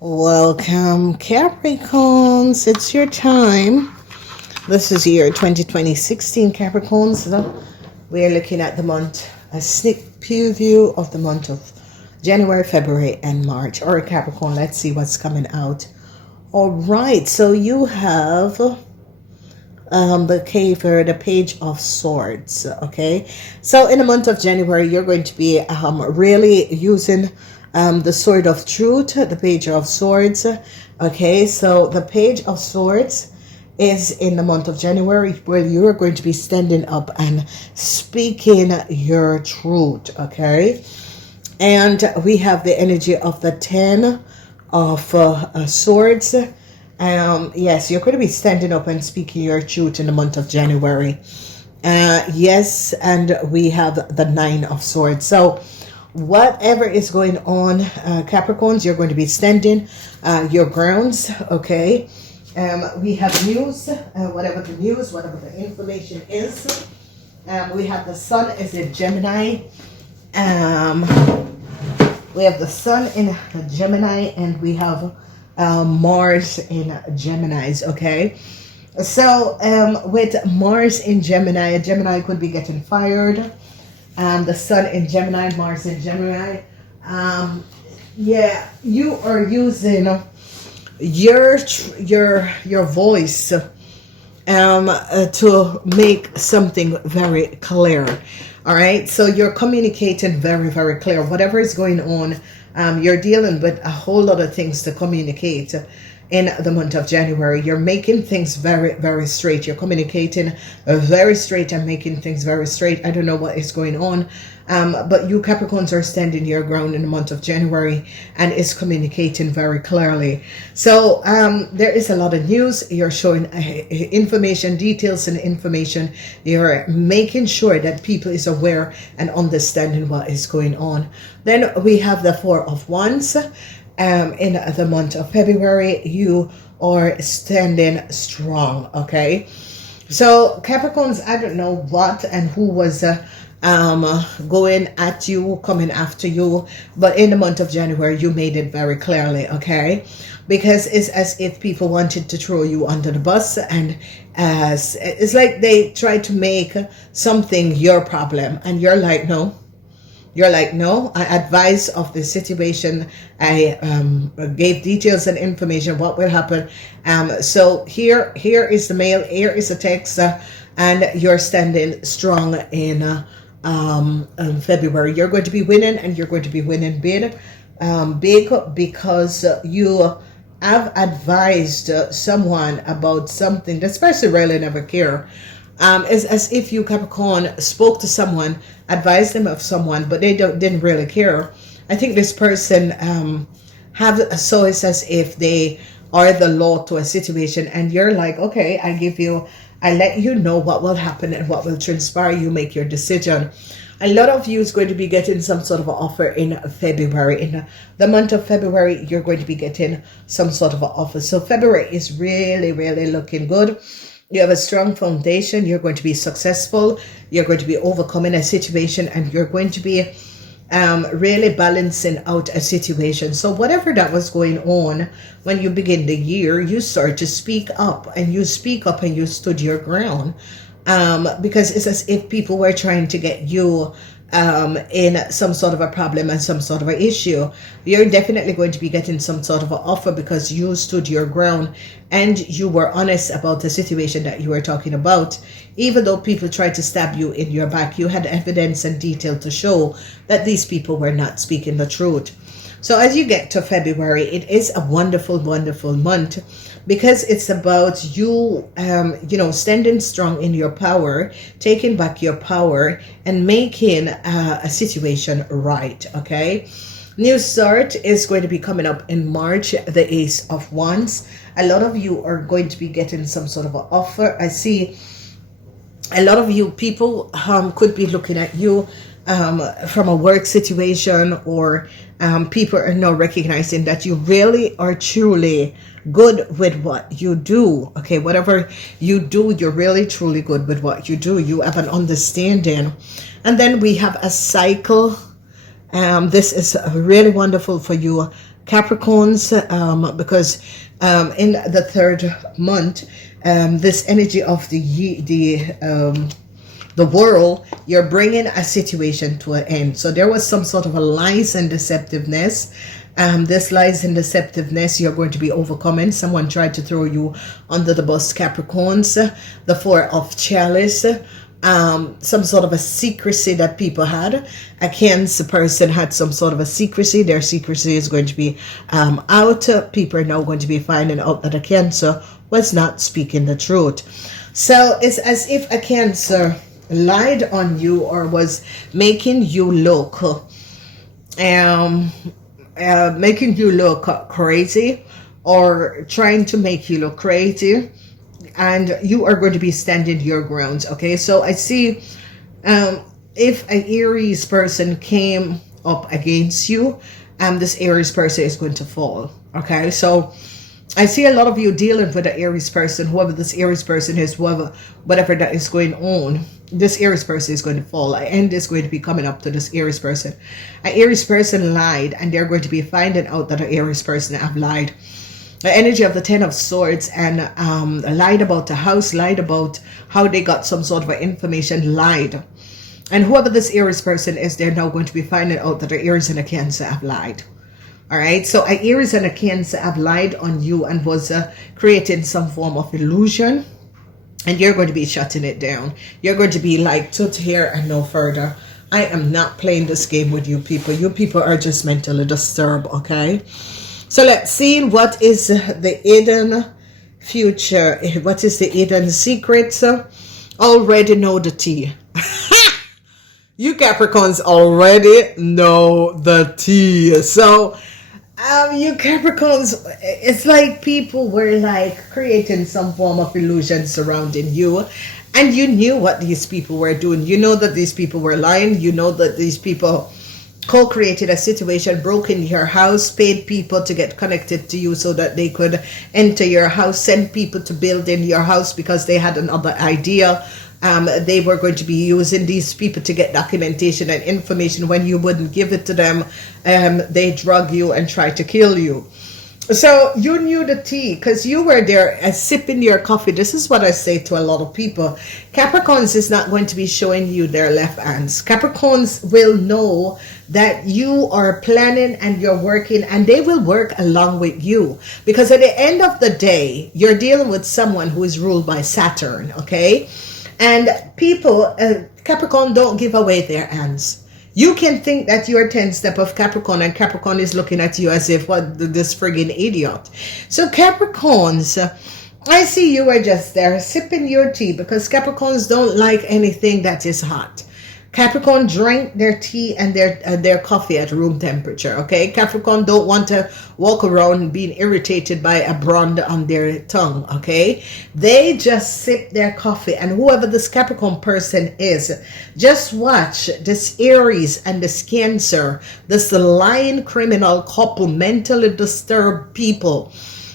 Welcome, Capricorns. It's your time. This is year 2016, Capricorns. We're looking at the month, a sneak preview of the month of January, February, and March. All right, Capricorn, let's see what's coming out. All right, so you have the Page of Swords. Okay, so in the month of January, you're going to be really using the Sword of Truth, the Page of Swords. Okay, so the Page of Swords is in the month of January where you are going to be standing up and speaking your truth. Okay, and we have the energy of the Ten of Swords. Yes, you're going to be standing up and speaking your truth in the month of January. Yes, and we have the Nine of Swords. So whatever is going on, Capricorns, you're going to be standing your grounds. Okay, we have news, whatever the news, whatever the information is. We have the Sun is in Gemini. We have the Sun in Gemini, and we have Mars in Geminis. Okay, so with Mars in Gemini, Gemini could be getting fired. The Sun in Gemini, Mars in Gemini. Yeah, you are using your voice to make something very clear. All right, so you're communicating very, very clear. Whatever is going on, you're dealing with a whole lot of things to communicate. In the month of January, you're making things very, very straight. You're communicating very straight and making things very straight. I don't know what is going on, but you Capricorns are standing your ground in the month of January and is communicating very clearly. So there is a lot of news. You're showing information, details and information. You're making sure that people is aware and understanding what is going on. Then we have the Four of Wands. In the month of February, you are standing strong. Okay, so Capricorns, I don't know what and who was going at you, coming after you, but in the month of January, you made it very clearly. Okay, because it's as if people wanted to throw you under the bus, and as it's like they tried to make something your problem, and you're like, no. You're like, no, I advise of the situation. I gave details and information, what will happen. So here is the mail, here is the text, and you're standing strong in February. You're going to be winning, and you're going to be winning big because you have advised someone about something this person really never care. It's as if you Capricorn spoke to someone, advised them of someone, but they didn't really care. I think this person so it's as if they are the law to a situation, and you're like, okay, I let you know what will happen and what will transpire. You make your decision. A lot of you is going to be getting some sort of an offer in February. In the month of February, you're going to be getting some sort of an offer. So February is really, really looking good. You have a strong foundation. You're going to be successful. You're going to be overcoming a situation, and you're going to be really balancing out a situation. So whatever that was going on when you begin the year, you start to speak up, and you speak up and you stood your ground, because it's as if people were trying to get you in some sort of a problem and some sort of an issue. You're definitely going to be getting some sort of an offer because you stood your ground and you were honest about the situation that you were talking about. Even though people tried to stab you in your back, you had evidence and detail to show that these people were not speaking the truth. So as you get to February, it is a wonderful, wonderful month because it's about you, standing strong in your power, taking back your power and making a situation right. Okay. New start is going to be coming up in March, the Ace of Wands. A lot of you are going to be getting some sort of an offer. I see a lot of you people could be looking at you from a work situation, or people are now recognizing that you really are truly good with what you do. Okay, whatever you do, you're really truly good with what you do. You have an understanding. And then we have a cycle This is really wonderful for you Capricorns, because in the third month, this energy of the world, you're bringing a situation to an end. So there was some sort of a lies and deceptiveness. This lies and deceptiveness you're going to be overcoming. Someone tried to throw you under the bus, Capricorns. The Four of Chalice. Some sort of a secrecy that people had. A Cancer person had some sort of a secrecy. Their secrecy is going to be out. People are now going to be finding out that a Cancer was not speaking the truth. So it's as if a Cancer lied on you or was making you look crazy, or trying to make you look crazy, and you are going to be standing your grounds. Okay, so I see if an Aries person came up against you, this Aries person is going to fall. Okay, so I see a lot of you dealing with an Aries person, whoever this Aries person is, whatever that is going on. This Aries person is going to fall. An end is going to be coming up to this Aries person. An Aries person lied, and they're going to be finding out that an Aries person have lied. The energy of the Ten of Swords, and lied about the house, lied about how they got some sort of information, lied. And whoever this Aries person is, they're now going to be finding out that an Aries and a Cancer have lied. All right, so an Aries and a Cancer have lied on you and was creating some form of illusion, and you're going to be shutting it down. You're going to be like, to here and no further. I am not playing this game with you people. You people are just mentally disturbed, okay? So let's see what is the hidden future. What is the hidden secrets? Already know the tea. You Capricorns already know the tea. So you Capricorns, it's like people were like creating some form of illusion surrounding you, and you knew what these people were doing. You know that these people were lying. You know that these people co-created a situation, broke in your house, paid people to get connected to you so that they could enter your house, send people to build in your house because they had another idea. They were going to be using these people to get documentation and information. When you wouldn't give it to them, they drug you and try to kill you. So you knew the tea because you were there sipping your coffee. This is what I say to a lot of people. Capricorns is not going to be showing you their left hands. Capricorns will know that you are planning and you're working, and they will work along with you, because at the end of the day, you're dealing with someone who is ruled by Saturn, okay? And people, Capricorn don't give away their hands. You can think that you're 10 step of Capricorn, and Capricorn is looking at you as if, what, this friggin' idiot. So Capricorns, I see you are just there sipping your tea, because Capricorns don't like anything that is hot. Capricorn drink their tea and their coffee at room temperature, okay? Capricorn don't want to walk around being irritated by a brand on their tongue, okay? They just sip their coffee, and whoever this Capricorn person is, just watch this Aries and this Cancer, this lying criminal couple, mentally disturbed people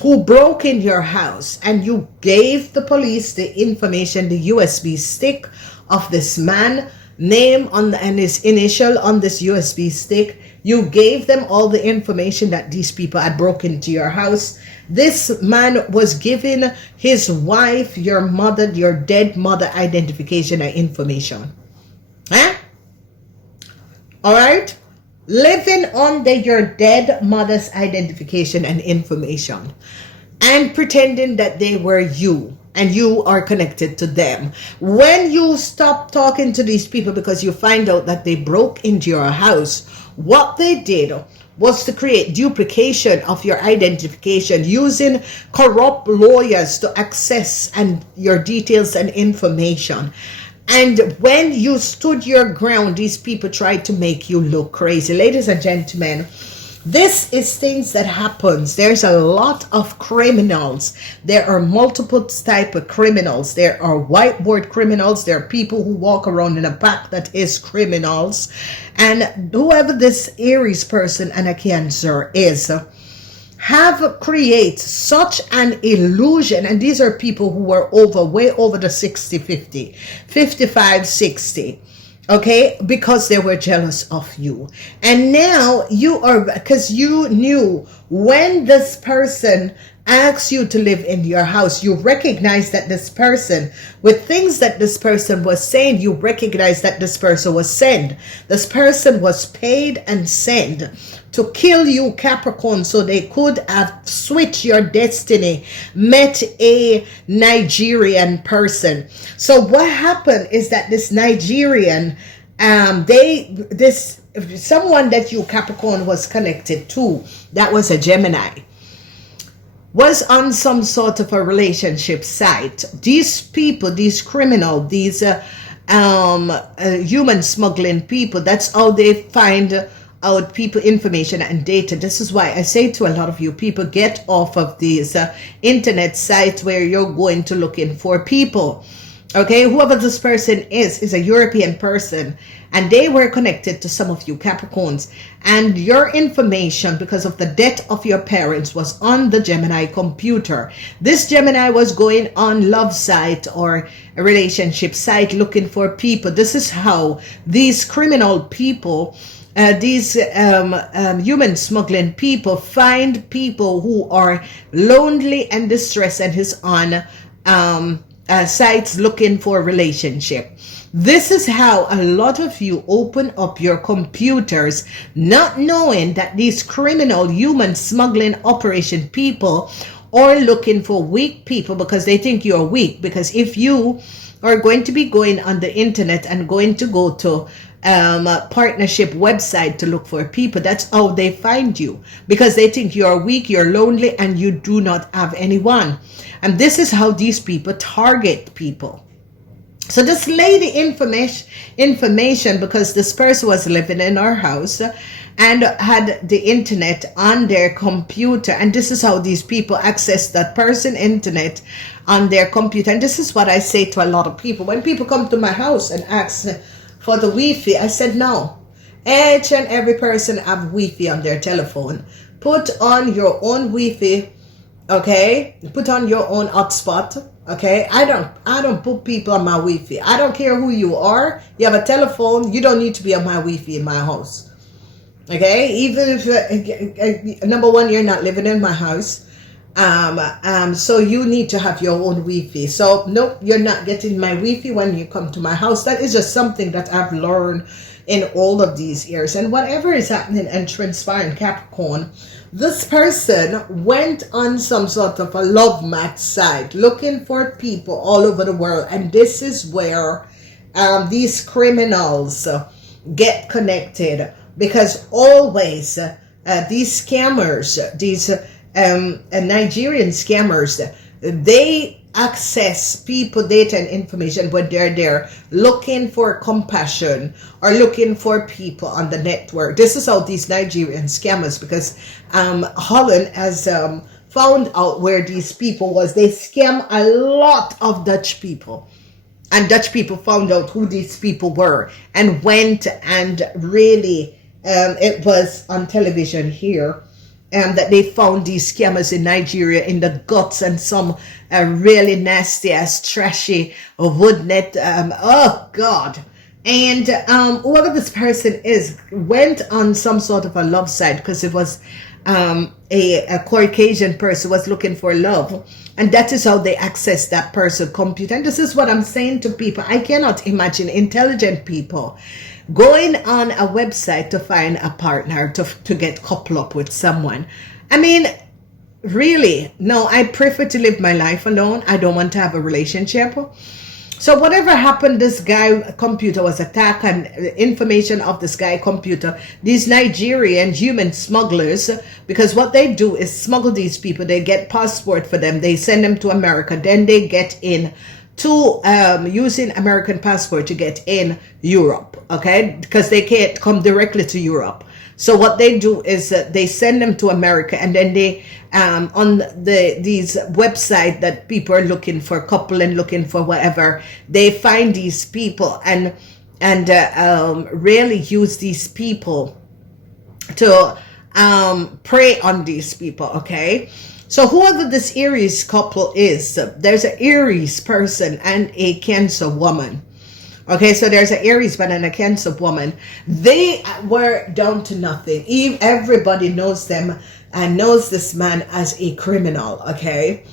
who broke in your house, and you gave the police the information, the USB stick of this man, name on and his initial on this USB stick. You gave them all the information that these people had broken into your house. This man was giving his wife, your mother, your dead mother, identification and information. Huh? All right? Living under your dead mother's identification and information, and pretending that they were you, and you are connected to them. When you stop talking to these people because you find out that they broke into your house, what they did was to create duplication of your identification using corrupt lawyers to access and your details and information. And when you stood your ground, these people tried to make you look crazy. Ladies and gentlemen, this is things that happens. There's a lot of criminals. There are multiple type of criminals. There are whiteboard criminals. There are people who walk around in a pack that is criminals. And whoever this Aries person and a Cancer is, have create such an illusion. And these are people who are way over the 60, 50, 55, 60. okay, because they were jealous of you. And now you are, because you knew when this person asks you to live in your house, you recognize that this person, with things that this person was saying, you recognize that this person was sent. This person was paid and sent to kill you, Capricorn, so they could have switched your destiny, met a Nigerian person. So what happened is that this Nigerian, someone that you, Capricorn, was connected to, that was a Gemini, was on some sort of a relationship site. These people, these criminal, these human smuggling people, that's how they find out people information and data. This is why I say to a lot of you people, get off of these internet sites where you're going to looking for people. Okay, whoever this person is a European person, and they were connected to some of you Capricorns, and your information, because of the death of your parents, was on the Gemini computer. This Gemini was going on love site or a relationship site looking for people. This is how these criminal people, these human smuggling people, find people who are lonely and distressed, and is on sites looking for a relationship. This is how a lot of you open up your computers, not knowing that these criminal human smuggling operation people are looking for weak people, because they think you're weak. Because if you are going to be going on the internet and going to go to partnership website to look for people, that's how they find you, because they think you're weak, you're lonely, and you do not have anyone. And this is how these people target people. So this lady information, because this person was living in our house and had the internet on their computer, and this is how these people access that person internet on their computer. And this is what I say to a lot of people when people come to my house and ask for the Wi-Fi. I said, no, each and every person have Wi-Fi on their telephone. Put on your own Wi-Fi, okay? Put on your own hotspot, okay? I don't put people on my Wi-Fi. I don't care who you are. You have a telephone, you don't need to be on my Wi-Fi in my house, okay? Even if number one, you're not living in my house, so you need to have your own Wi-Fi. So no, you're not getting my Wi-Fi when you come to my house. That is just something that I've learned in all of these years. And whatever is happening and transpiring, Capricorn, this person went on some sort of a love match site looking for people all over the world. And this is where these criminals get connected, because always these scammers, these Nigerian scammers, they access people data and information when they're there looking for compassion or looking for people on the network. This is how these Nigerian scammers, because Holland has found out where these people was. They scam a lot of Dutch people, and Dutch people found out who these people were and went and really it was on television here that they found these scammers in Nigeria in the guts, and some really nasty ass trashy wood net. Oh God. And whoever this person is went on some sort of a love site, because it was a Caucasian person was looking for love, and that is how they access that person's computer. And this is what I'm saying to people. I cannot imagine intelligent people going on a website to find a partner, to get coupled up with someone. I mean, really, no, I prefer to live my life alone. I don't want to have a relationship. So whatever happened, this guy computer was attacked, and the information of this guy computer, these Nigerian human smugglers, because what they do is smuggle these people. They get passport for them. They send them to America. Then they get in to using American passport to get in Europe, okay? Because they can't come directly to Europe. So what they do is they send them to America, and then they on these website that people are looking for couple and looking for whatever, they find these people and really use these people to prey on these people, okay? So whoever this Aries couple is, there's an Aries person and a Cancer woman. Okay, so there's an Aries man and a Cancer woman. They were down to nothing. Everybody knows them and knows this man as a criminal. Okay,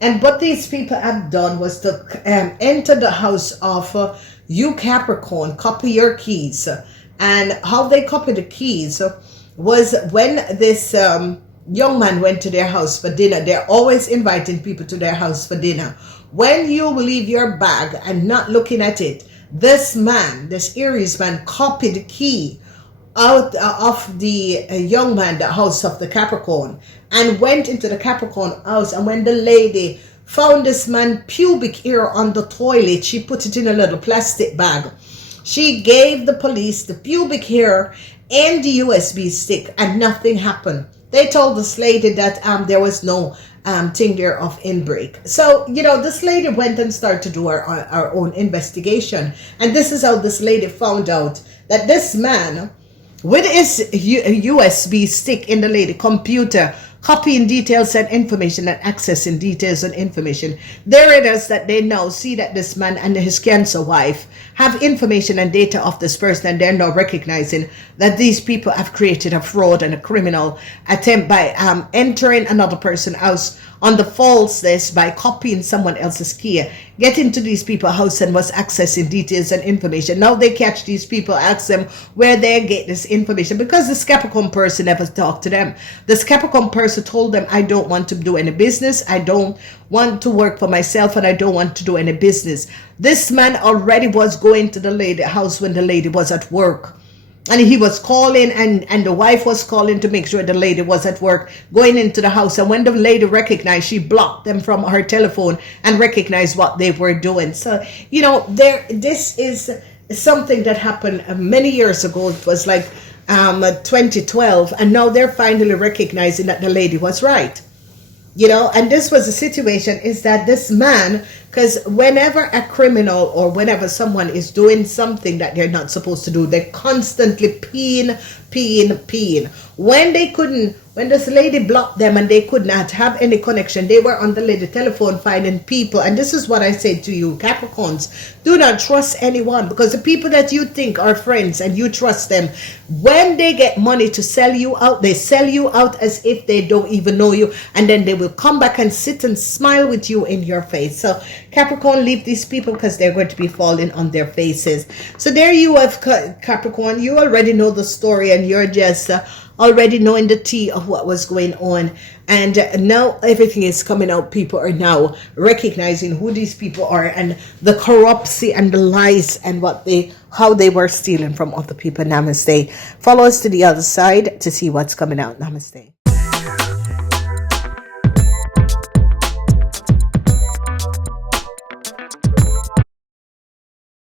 and what these people have done was to enter the house of you Capricorn, copy your keys. And how they copy the keys was when this young man went to their house for dinner. They're always inviting people to their house for dinner. When you leave your bag and not looking at it, this man, this Aries man, copied the key out of the young man, the house of the Capricorn, and went into the Capricorn house. And when the lady found this man pubic hair on the toilet, she put it in a little plastic bag. She gave the police the pubic hair and the USB stick, and nothing happened. They told this lady that there was no thing there of inbreak. So, you know, this lady went and started to do her own investigation. And this is how this lady found out that this man, with his USB stick in the lady computer, copying details and information and accessing details and information, there it is that they now see that this man and his Cancer wife have information and data of this person, and they're now recognizing that these people have created a fraud and a criminal attempt by entering another person's house on the false list by copying someone else's key, get into these people's house and was accessing details and information. Now they catch these people, ask them where they get this information, because this Capricorn person never talked to them. This Capricorn person told them, I don't want to do any business, I don't want to work for myself, and I don't want to do any business. This man already was going to the lady house when the lady was at work. And he was calling, and the wife was calling to make sure the lady was at work, going into the house. And when the lady recognized, she blocked them from her telephone and recognized what they were doing. So, you know, this is something that happened many years ago. It was like 2012. And now they're finally recognizing that the lady was right. You know, and this was the situation, is that this man, because whenever a criminal or whenever someone is doing something that they're not supposed to do, they constantly peen. When this lady blocked them and they could not have any connection, they were on the lady telephone finding people. And this is what I say to you, Capricorns, do not trust anyone, because the people that you think are friends and you trust them, when they get money to sell you out, they sell you out as if they don't even know you, and then they will come back and sit and smile with you in your face. So Capricorn, leave these people, because they're going to be falling on their faces. So there you have Capricorn. You already know the story, and you're just already knowing the tea of what was going on. And now everything is coming out. People are now recognizing who these people are, and the corruption and the lies and how they were stealing from other people. Namaste. Follow us to the other side to see what's coming out. Namaste.